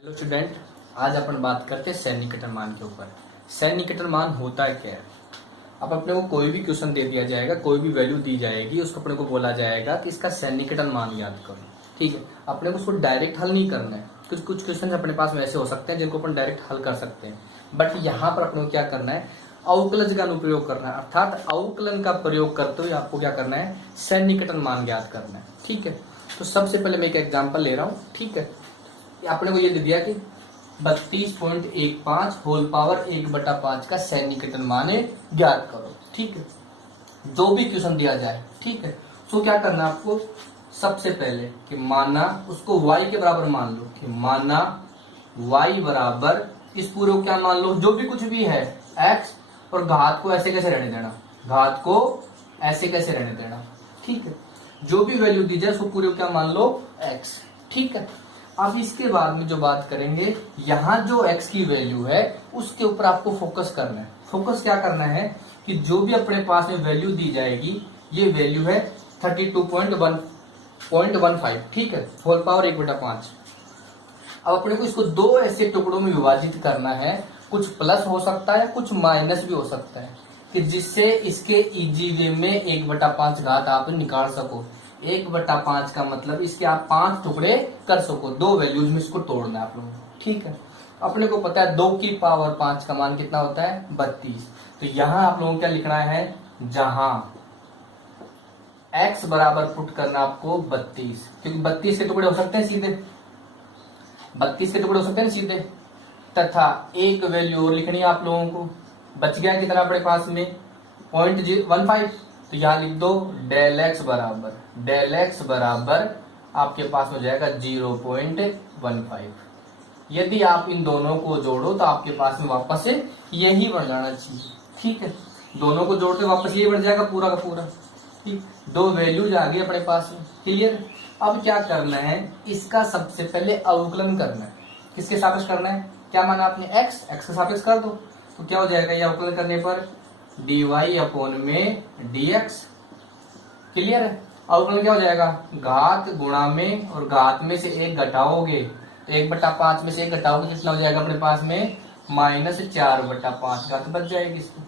Hello student, आज अपन बात करते हैं सन्निकटन मान के ऊपर। सन्निकटन मान होता है क्या है। अब अपने को कोई भी क्वेश्चन दे दिया जाएगा, कोई भी वैल्यू दी जाएगी, उसको अपने को बोला जाएगा कि इसका सन्निकटन मान याद करो। ठीक है, अपने को उसको डायरेक्ट हल नहीं करना है। कुछ कुछ क्वेश्चन अपने पास में ऐसे हो सकते हैं जिनको अपन डायरेक्ट हल कर सकते हैं, बट यहाँ पर अपने को क्या करना है, अवकलज का अनुप्रयोग करना है। अर्थात अवकलन का प्रयोग करते हुए आपको क्या करना है, सन्निकटन मान याद करना है। ठीक है, तो सबसे पहले मैं एक एग्जाम्पल ले रहा हूँ। ठीक है, आपने को ये दे दिया कि 32.15 होल पावर 1/5 का सन्निकटन मान ज्ञात करो। ठीक है, जो भी क्वेश्चन दिया जाए, ठीक है, तो क्या करना है आपको, सबसे पहले कि माना उसको y के बराबर मान लो, कि माना y बराबर इस पूरे को क्या मान लो, जो भी कुछ भी है x, और घात को ऐसे कैसे रहने देना, घात को ऐसे कैसे रहने देना। ठीक है, जो भी वैल्यू दी जाए उसको पूरे को क्या मान लो, x। ठीक है, अब इसके बाद में जो बात करेंगे, यहाँ जो x की वैल्यू है उसके ऊपर आपको फोकस करना है। फोकस क्या करना है कि जो भी अपने पास में वैल्यू दी जाएगी, ये वैल्यू है 32.15। ठीक है, होल पावर 1/5। अब अपने को इसको दो ऐसे टुकड़ों में विभाजित करना है, कुछ प्लस हो सकता है, कुछ माइनस भी हो सकता है, कि जिससे इसके इजी वे में 1/5 घात आप निकाल सको। 1/5 का मतलब इसके आप 5 टुकड़े कर सको। दो वैल्यूज में इसको तोड़ना है आप लोगों को। ठीक है, अपने को पता है 2 की पावर 5 का मान कितना होता है, 32। तो यहां आप लोगों को क्या लिखना है, जहां x बराबर पुट करना आपको 32, क्योंकि 32 के टुकड़े हो सकते हैं सीधे, 32 के टुकड़े हो सकते हैं सीधे, तथा एक वैल्यू और लिखनी है आप लोगों को। बच गया कितना अपने पास में, 0.15। तो यहां लिख दो डेल x बराबर आपके पास हो जाएगा 0.15। यदि आप इन दोनों को जोड़ो तो आपके पास में वापस से यही बढ़ जाना चाहिए। ठीक है, दोनों को जोड़ते वापस यही बढ़ जाएगा पूरा का पूरा। ठीक, दो वैल्यूज आ गई अपने पास में। क्लियर। अब क्या करना है, इसका सबसे पहले अवकलन करना है। किसके सापेक्ष करना है, क्या माना आपने, x के सापेक्ष कर दो। तो क्या हो जाएगा, ये अवकलन करने पर dy अपॉन में dx। क्लियर है, अवकलन क्या हो जाएगा, घात गुणा में, और घात में से एक घटाओगे तो 1/5 में से एक घटाओगे, कितना हो जाएगा अपने पास में, -4/5 घात बच जाएगी इसकी,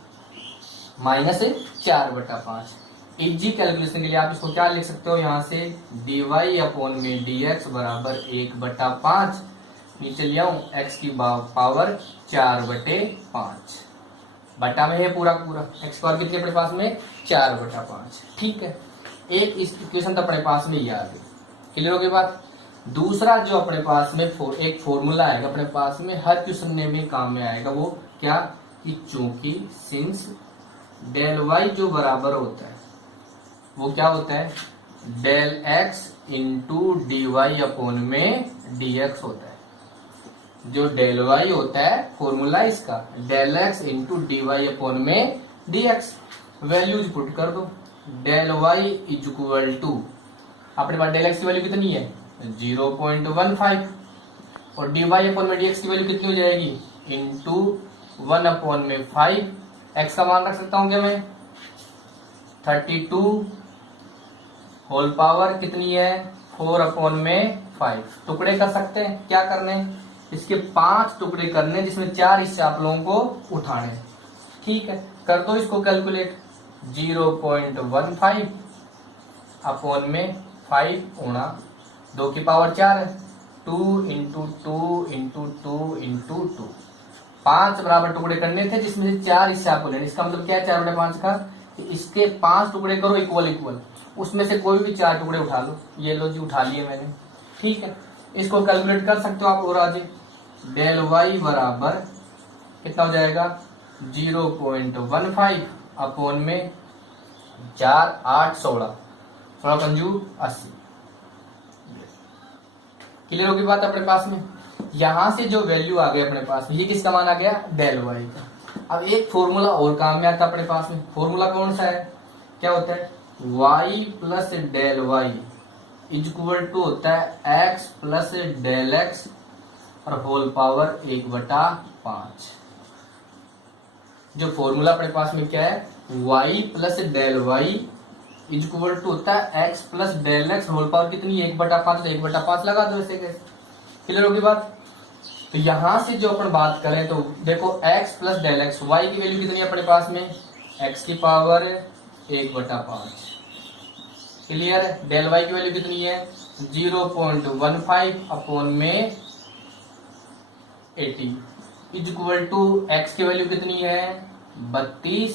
-4/5। इजी कैलकुलेशन के लिए आप इसको क्या लिख सकते हो, यहाँ से dy अपॉन में dx बराबर 1/5, नीचे ले आऊं x की पावर 4/5, बटा में है पूरा पूरा, x पावर कितनी अपने पास में, 4/5। ठीक है, एक इक्वेशन तो अपने पास में याद है। क्लियर हो गई बात। दूसरा जो अपने पास में एक फॉर्मूला आएगा अपने पास में, हर क्वेश्चन में काम में आएगा, वो क्या, कि चूंकि सिंस डेल y जो बराबर होता है, वो क्या होता है, del x into d y upon में dx होता है। जो डेल y होता है फॉर्मूला इसका, del x into d y upon में dx। वैल्यूज पुट कर दो, del y is equal to, अपने पास डेल x की वैल्यू कितनी है, 0.15, और dy अपॉन में dx की वैल्यू कितनी हो जाएगी, इंटू 1 अपॉन में 5। x का मान रख सकता हूं क्या मैं, 32 होल पावर कितनी है, 4 अपॉन में 5। टुकड़े कर सकते हैं, क्या करने, इसके 5 टुकड़े करने, जिसमें 4 हिस्से आप लोगों को उठाने। ठीक है, कर दो इसको कैलकुलेट, 0.15 अपॉन में 5 गुणा 2 की पावर 4 है, 2 इंटू 2 इंटू 2 इंटू 2। 5 बराबर टुकड़े करने थे, जिसमें से 4 हिस्से आपको लेने। इसका मतलब क्या है 4/5 का, कि इसके 5 टुकड़े करो इक्वल, उसमें से कोई भी 4 टुकड़े उठा लो। ये लो जी, उठा लिए मैंने। ठीक है, इसको कैलकुलेट कर सकते हो आप। और आज डेल y बराबर कितना हो जाएगा, 0.15 अपॉन में 4 8 16 पंजू 80। क्लियर होगी बात अपने पास में। यहां से जो वैल्यू आ गई अपने पास में, ये किसका मान आ गया, डेल y का। अब एक फॉर्मूला और काम में आता है अपने पास में। फॉर्मूला कौन सा है, क्या होता है, y plus del y is equal to होता है x प्लस डेल x और होल पावर 1/5। जो फॉर्मूला अपने पास में क्या है, y plus del y is equal to होता है x plus del x whole power कितनी है, 1/5। 1/5 लगा दो ऐसे कैसे। क्लियर होगी बात। तो यहां से जो अपन बात करें तो देखो x plus del x, y की वैल्यू कितनी है अपने पास में, x की पावर 1/5। क्लियर है। डेल वाई की वैल्यू कितनी है 0.15 अपॉन में 80 इज इक्वल टू एक्स की वैल्यू कितनी है 32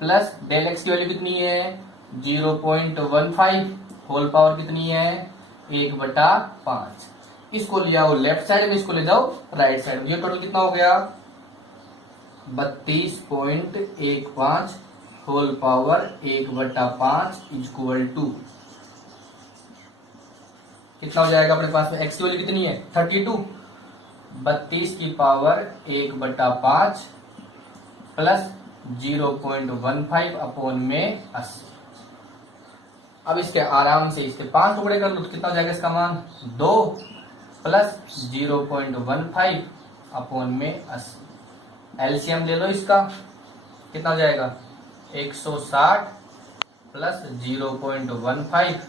प्लस डेल एक्स की वैल्यू कितनी है 0.15 होल पावर कितनी है 1/5। इसको ले आओ लेफ्ट साइड में, इसको ले जाओ राइट साइड में। ये टोटल कितना हो गया 32.15 होल पावर 1/5 इक्वल टू कितना हो जाएगा अपने पास में, एक्स की वैल्यू कितनी है 32, 32 की पावर 1/5 प्लस 0.15 अपॉन में 80। अब इसके आराम से इसके 5 टुकड़े कर लो तो कितना हो जाएगा इसका मान 2 प्लस 0.15 अपॉन में 80। एलसीएम ले लो इसका, कितना हो जाएगा 160 प्लस 0.15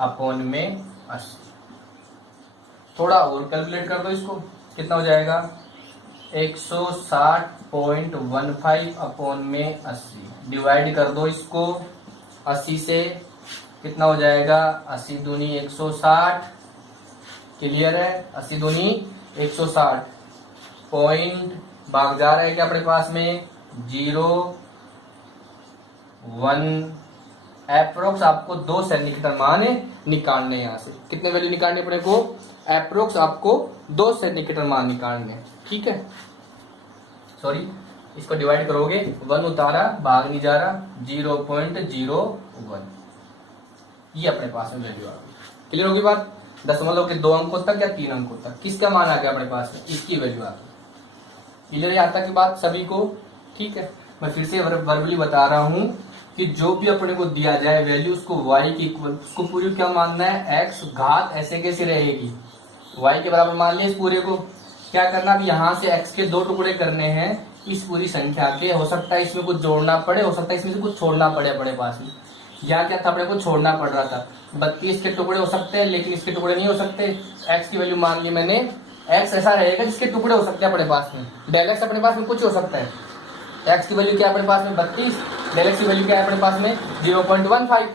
अपॉन में 80। थोड़ा और कैलकुलेट कर दो इसको, कितना हो जाएगा 160.15 अपॉन में 80। डिवाइड कर दो इसको 80 से, कितना हो जाएगा 80 दूनी 160। क्लियर है, 80 दूनी 160। पॉइंट भाग जा रहा है क्या अपने पास में 0.1। एप्रोक्स आपको 2 सेंटीमीटर मान निकालने, यहाँ से कितने वैल्यू निकालने अपने को, एप्रोक्स आपको 2 सेंटीमीटर मान निकालने। ठीक है, सॉरी इसको डिवाइड करोगे 1 उतारा भाग नहीं जा रहा 0.01, ये अपने पास में वैल्यू आ गई। क्लियर होगी बात। दशमलव के 2 अंकों तक या 3 अंकों तक किसका मान आ गया अपने पास में, इसकी वैल्यू आ गई। क्लियर है यहाँ तक की बात सभी को। ठीक है, मैं फिर से वर्बली बता रहा हूं कि जो भी अपने को दिया जाए वैल्यू उसको y की इक्वल, उसको पूरी क्या मानना है x घात ऐसे कैसे रहेगी y के बराबर मान लिया। इस पूरे को क्या करना, अब यहाँ से x के 2 टुकड़े करने हैं इस पूरी संख्या के। हो सकता है इसमें कुछ जोड़ना पड़े, हो सकता है इसमें से कुछ छोड़ना पड़े अपने पास में। या क्या था अपने को छोड़ना पड़ रहा था, 32 के टुकड़े हो सकते हैं लेकिन इसके टुकड़े नहीं हो सकते। x की वैल्यू मान ली मैंने, x ऐसा रहेगा जिसके टुकड़े हो सकते हैं अपने पास में। डेल एक्स अपने पास में कुछ हो सकता है, x की वैल्यू क्या अपने पास में 32, डेल एक्स की वैल्यू क्या है अपने पास में 0.15।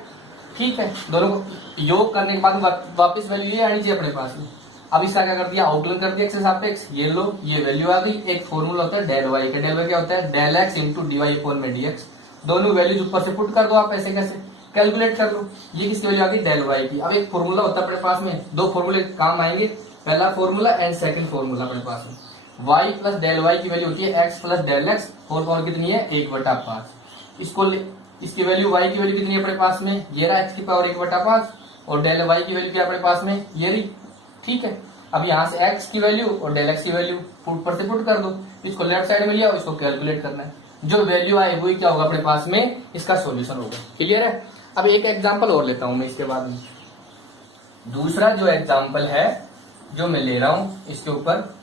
ठीक है, दोनों को योग करने के बाद वापस वैल्यू ये आनी चाहिए अपने पास में। अब इसका क्या कर दिया, अवकलन कर दिया x के सापेक्ष, ये लो ये वैल्यू आ गई। एक फॉर्मूला होता है डेल वाई का, डेल वाई क्या होता है del x into dy upon में डीएक्स। दोनों वैल्यूज ऊपर से पुट कर दो, आप ऐसे कैसे कैलकुलेट कर लो। ये किसकी वैल्यू आ गई डेल वाई की। अब एक फॉर्मूला होता है अपने पास में, 2 फॉर्मूले काम आएंगे, पहला फॉर्मूला एंड सेकंड फॉर्मूला अपने पास में। y प्लस डेल वाई की वैल्यू होती है x plus del x, whole power कितनी है 1/5। इसको इसकी वैल्यू y की वैल्यू कितनी है अपने पास में, ये रहा x की पावर 1/5 और डेल y की वैल्यू क्या अपने पास में ये रही। ठीक है, अब यहाँ से x की वैल्यू और डेल x की वैल्यू ऊपर से पुट कर दो, इसको लेफ्ट साइड में लिया और इसको कैलकुलेट करना है। जो वैल्यू आए वही क्या होगा अपने पास में, इसका सोल्यूशन होगा। क्लियर है। अब एक एग्जाम्पल और लेता हूं मैं इसके बाद में। दूसरा जो एग्जाम्पल है जो मैं ले रहा हूं इसके ऊपर,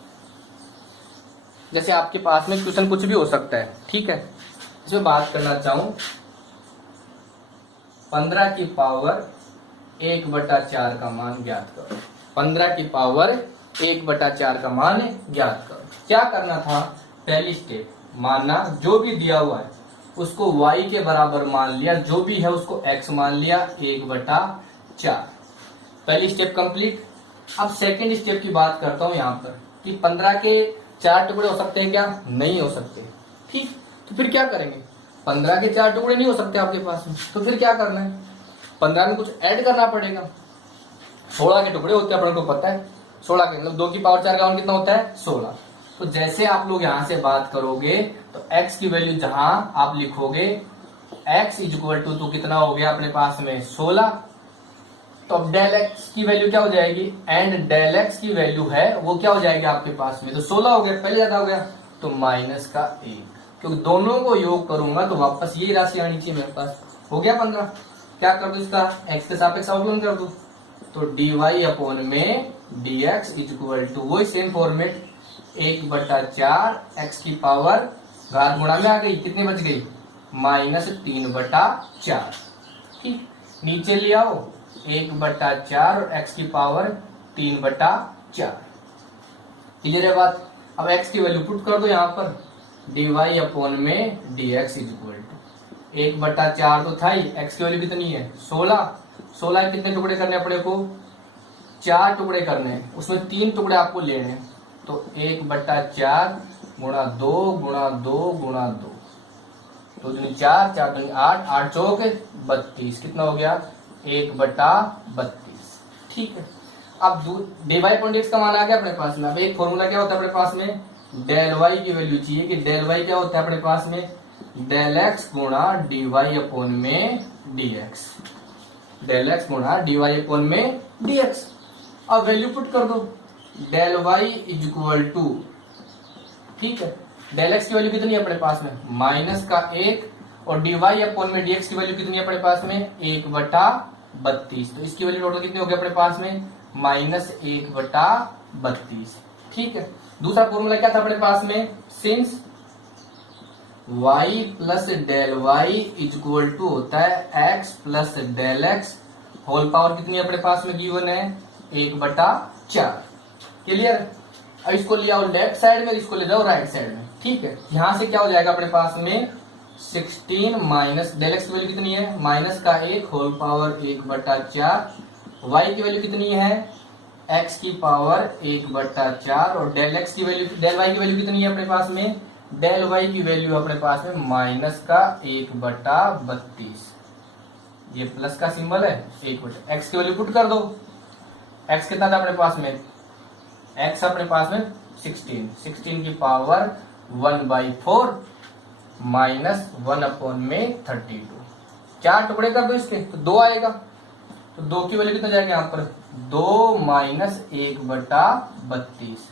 जैसे आपके पास में क्वेश्चन कुछ भी हो सकता है। ठीक है, इसमें बात करना चाहूं 15 की पावर 1/4 का मान ज्ञात करो। 15 की पावर 1/4 का मान ज्ञात करो। क्या करना था, पहली स्टेप मानना जो भी दिया हुआ है उसको y के बराबर मान लिया, जो भी है उसको x मान लिया 1/4। पहली स्टेप कंप्लीट। अब सेकंड स्टेप की बात करता हूं यहाँ पर कि 15 के 4 टुकड़े हो सकते हैं क्या, नहीं हो सकते। ठीक, तो फिर क्या करेंगे, 15 के 4 टुकड़े नहीं हो सकते आपके पास में, तो फिर क्या करना है, 15 में कुछ ऐड करना पड़ेगा। 16 के टुकड़े होते हैं अपन को पता है, 16 के मतलब 2 की पावर 4 का मान कितना होता है 16। तो जैसे आप लोग यहां से बात करोगे तो x की वैल्यू जहां आप लिखोगे x इज इक्वल टू कितना हो गया अपने पास में 16। तो अब डेल एक्स की वैल्यू क्या हो जाएगी, एंड डेल एक्स की वैल्यू है वो क्या हो जाएगी आपके पास में, तो 16 हो गया, पहले ज्यादा हो गया तो -1, क्योंकि दोनों को योग करूंगा तो वापस ये राशि आनी चाहिए मेरे पास। हो गया 15। क्या कर दो, इसका x के सापेक्ष अवकलन कर दो, तो dy अपॉन में dx इज इक्वल टू वही सेम फॉर्मेट 1/4 x की पावर घात गुणा में आ गई, कितनी बच गई -3/4। ठीक, नीचे ले आओ 1/4 और x की पावर 3/4। क्लियर है बात। अब x की वैल्यू पुट कर दो यहाँ पर, dy अपॉन में dx इज इक्वल टू 1/4 तो था ही, x की वैल्यू कितनी है 16। 16 के कितने टुकड़े करने अपने को, 4 टुकड़े करने हैं, उसमें 3 टुकड़े आपको लेने हैं। तो 1/4 गुणा 2 गुणा 2 गुणा 2, 2 दूनी 4, 4 दूनी 8, 8 चौक 32, कितना हो गया 1/32। ठीक है। अब dy अपॉन dx का मान आ गया अपने पास में। अब एक फॉर्मूला क्या होता है अपने पास में, डेल वाई की वैल्यू चाहिए कि डेल वाई क्या होता है अपने पास में, डेल एक्स गुणा dy अपॉन में dx, डेल एक्स गुणा dy अपॉन में dx। अब वैल्यू पुट कर दो, del y is equal to, ठीक है, डेल एक्स की वैल्यू कितनी है अपने पास में -1, और dy अपॉन में dx की वैल्यू कितनी है अपने पास में 1/32। तो इसकी वैल्यू टोटल कितनी होगी अपने पास में -1/32। ठीक है। दूसरा फॉर्मूला क्या था अपने पास में, since y plus del y is equal to होता है x plus del x, whole power कितनी है अपने पास में गिवन है 1/4। क्लियर। अब इसको ले आओ लेफ्ट साइड में, इसको ले जाओ राइट साइड में। ठीक है। यहां से क्या हो जाएगा अपने पास में 16 माइनस डेल एक्स की वैल्यू कितनी है -1 होल पावर 1/4, y की वैल्यू कितनी है x की पावर 1/4, और डेल एक्स की वैल्यू, डेल y की वैल्यू कितनी है अपने पास में, डेल y की वैल्यू अपने पास में -1/32। ये प्लस का सिंबल है 1/, x की वैल्यू पुट कर दो, x कितना था अपने पास में, x अपने पास में 16, 16 की पावर 1/4 -1 अपॉन में 32। 4 टुकड़े कर दो इसके तो 2 आएगा, तो 2 की वैल्यू कितना जाएगा यहाँ पर 2 माइनस 1/32।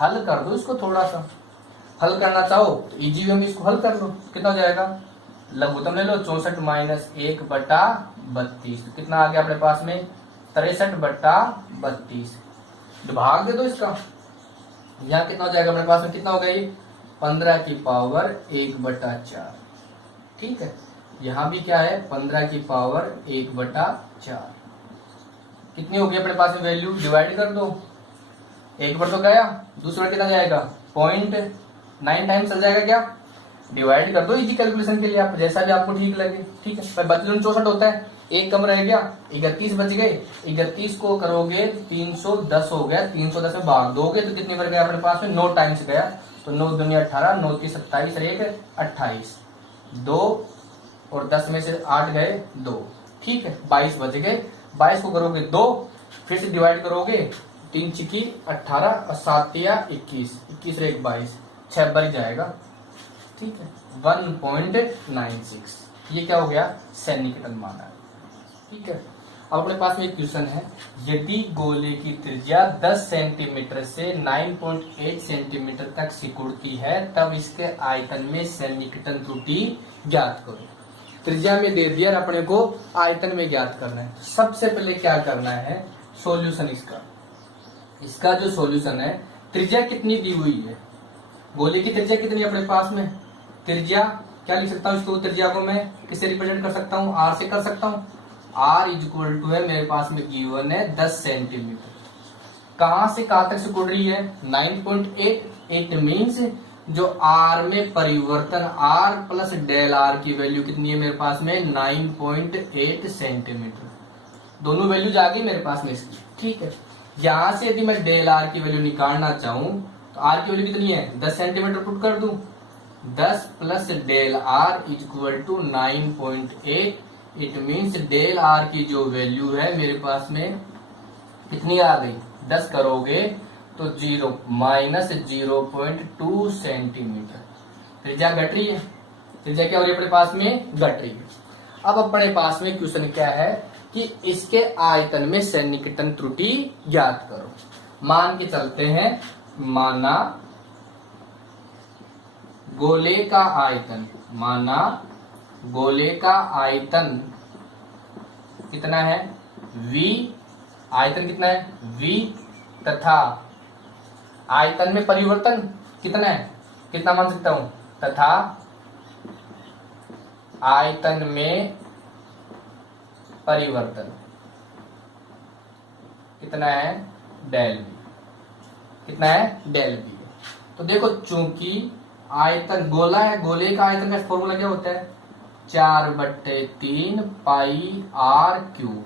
हल कर दो इसको, थोड़ा सा हल करना चाहो तो इजी वे में इसको हल कर लो, कितना हो जाएगा, लघुत्तम ले लो 64 माइनस 1/32, तो कितना आ गया अपने पास में 63/32। भाग दे दो इसका, यहाँ कितना हो जाएगा अपने पास में, कितना हो गई 15 की पावर 1/4। ठीक है। यहाँ भी क्या है 15 की पावर 1/4। कितनी होगी अपने पास में वैल्यू, डिवाइड कर दो, एक बार तो गया, दूसरा कितना जाएगा 0.9 टाइम चल जाएगा क्या, डिवाइड कर दो इजी कैलकुलेशन के लिए, आप जैसा भी आपको ठीक लगे। ठीक है। बचलन 64 होता है, एक कम रह गया, 31 बच गए, 31 को करोगे 310 हो गया, 310 में भाग दोगे तो कितनी बार गया अपने पास में 9 टाइम्स गया, तो 9 दूनी 18, 9 की 27, 28, 2 और 10 में से 8 गए 2। ठीक है। 22 बच गए, 22 को करोगे 2, फिर से डिवाइड करोगे, 3 चिकी 18 और 7 या 21, 21 रे 22, 6 बच जाएगा। ठीक है। 1.96, ये क्या हो गया सन्निकटन मान है। ठीक है। अब अपने पास में एक क्वेश्चन है, यदि गोले की त्रिज्या 10 सेंटीमीटर से 9.8 सेंटीमीटर तक सिकुड़ती है तब इसके आयतन में सन्निकटन त्रुटि ज्ञात करो। त्रिज्या में दे दिया अपने को, आयतन में ज्ञात करना है। सबसे पहले क्या करना है, सॉल्यूशन इसका जो सॉल्यूशन है, त्रिज्या कितनी दी हुई है, गोले की त्रिज्या कितनी है अपने पास में, त्रिज्या क्या लिख सकता हूँ इसको, त्रिज्या को मैं किससे रिप्रेजेंट कर सकता हूँ, आर से कर सकता हूँ। आर इज इक्वल टू है मेरे पास में गिवन है 10 सेंटीमीटर। कहां से कहां तक सिकुड़ रही है 9.8, इट मीन्स जो आर में परिवर्तन, आर प्लस डेल आर की वैल्यू कितनी है मेरे पास में 9.8 सेंटीमीटर। दोनों वैल्यूज आ गई मेरे पास में इसकी। ठीक है। यहां से यदि मैं डेल आर की वैल्यू निकालना चाहूं तो आर की वैल्यू कितनी है 10 सेंटीमीटर पुट कर दूं, 10 plus del R is equal to 9.8, it means del R की जो वैल्यू है मेरे पास में कितनी आ गई, 10 करोगे तो 0 माइनस 0.2 सेंटीमीटर। त्रिज्या घट रही है, त्रिज्या क्या हो रही है अपने पास में, घट रही है। अब अपने पास में क्वेश्चन क्या है कि इसके आयतन में सन्निकटन त्रुटि ज्ञात करो। मान के चलते हैं, माना गोले का आयतन, माना गोले का आयतन कितना है v, आयतन कितना है v, तथा आयतन में परिवर्तन कितना है, कितना मान सकता हूं, तथा आयतन में परिवर्तन कितना है डेल v। कितना है, डेल वी। तो देखो चूंकि आयतन गोला है, गोले का आयतन का फॉर्मूला क्या होता है, 4/3 पाई आर क्यूब।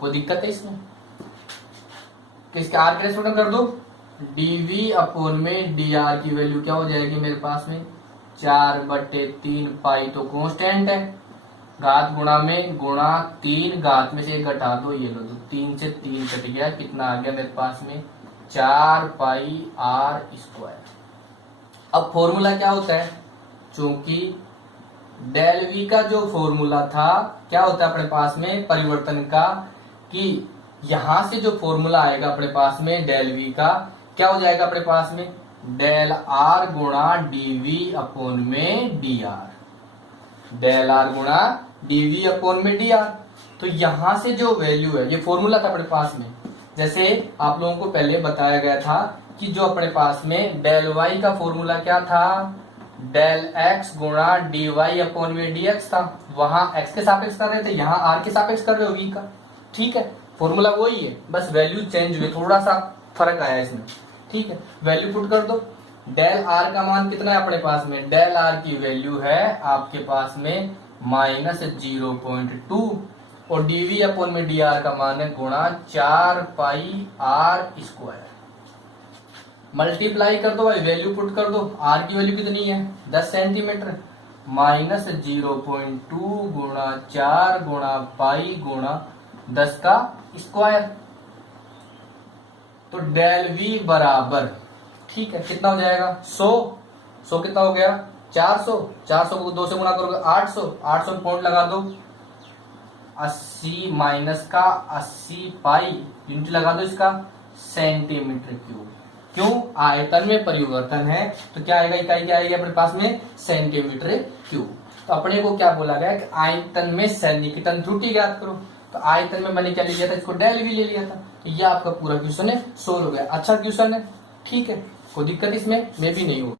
कोई दिक्कत है इसमें, तो इसके आर के रेस्पेक्ट में कर दो, डीवी अपॉन में डी आर की वैल्यू क्या हो जाएगी मेरे पास में, 4/3 पाई तो कांस्टेंट है, घात गुणा में गुणा 3, घात में से 1 घटा दो, ये लो, तो 3 से 3 कट गया, कितना आ गया मेरे पास में, 4 पाई आर स्क्वायर। अब फॉर्मूला क्या होता है, चूंकि डेल वी का जो फॉर्मूला था क्या होता है अपने पास में परिवर्तन का, कि यहां से जो फॉर्मूला आएगा अपने पास में डेल वी का क्या हो जाएगा अपने पास में, डेल आर गुणा डीवी अपॉन में डी आर, डेल आर गुणा डीवी अपॉन में डी आर। तो यहां से जो वैल्यू है, ये फॉर्मूला था अपने पास में, जैसे आप लोगों को पहले बताया गया था कि जो अपने पास में डेल वाई का फॉर्मूला क्या था, डेल एक्स गुणा डी वाई अपॉन में डी एक्स था, वहां एक्स के सापेक्ष कर रहे थे, यहाँ आर के सापेक्ष कर रहे हो वी का, ठीक है, फॉर्मूला वही है, बस वैल्यू चेंज हुई, थोड़ा सा फर्क आया इसमें, ठीक है। वैल्यू पुट कर दो, डेल आर का मान कितना है अपने पास में, डेल आर की वैल्यू है आपके पास में -0.2 और डीवी अपॉन में डी आर का मान है गुणा 4 पाई आर स्क्वायर। मल्टीप्लाई कर दो भाई, वैल्यू पुट कर दो, आर की वैल्यू कितनी है 10 सेंटीमीटर, -0.2 गुणा 4 गुणा पाई गुणा 10 का स्क्वायर, तो डेल वी बराबर, ठीक है, कितना हो जाएगा 100 कितना हो गया 400 को 2 से गुणा करोगे 800 में पॉइंट लगा दो, 80 माइनस का 80 पाई, यूनिट लगा दो इसका सेंटीमीटर क्यूब, क्यों, आयतन में परिवर्तन है तो क्या आएगा, इकाई क्या आएगी अपने पास में, सेंटीमीटर क्यूब। तो अपने को क्या बोला गया कि आयतन में सन्निकटन त्रुटि ज्ञात करो, तो आयतन में मैंने क्या ले लिया था, इसको डेल वी ले लिया था, तो ये आपका पूरा क्वेश्चन है, सोल्व हो गया, अच्छा क्वेश्चन है, ठीक है, कोई दिक्कत इसमें में भी नहीं हो।